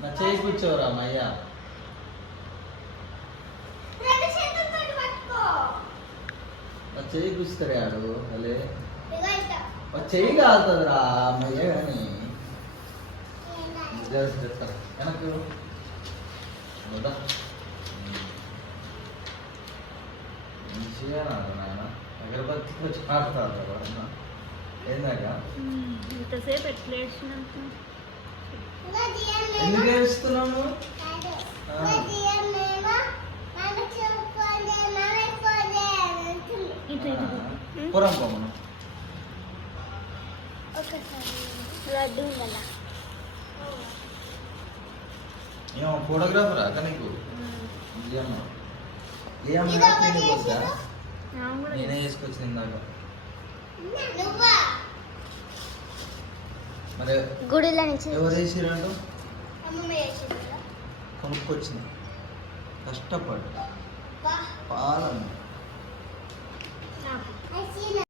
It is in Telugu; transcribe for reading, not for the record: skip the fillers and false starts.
నా చేయి కూర్చోరా అమ్మయ్య. నా చెయ్యి కూర్చుతారే ఆడు అలే చెయ్యి కాలుతుందిరా అమ్మయ్య కానీ వెనక్కు మంచిగా నాయన అగరబత్తి వచ్చి ఆడుతారు ఏందాక ఇంతసేపు ఎట్లా ఏడ్చినంత ఎందుకు ఏడుస్తున్నాము? పురం పోమను లడ్డు ఏమో ఫోటోగ్రాఫర్ అక్క నీకు నేనే వేసుకొచ్చిన ఇందాక మరి గుడిలో ఎవరు వేసిరంటూ కొనుక్కొచ్చిన కష్టపడి పాలమ్మ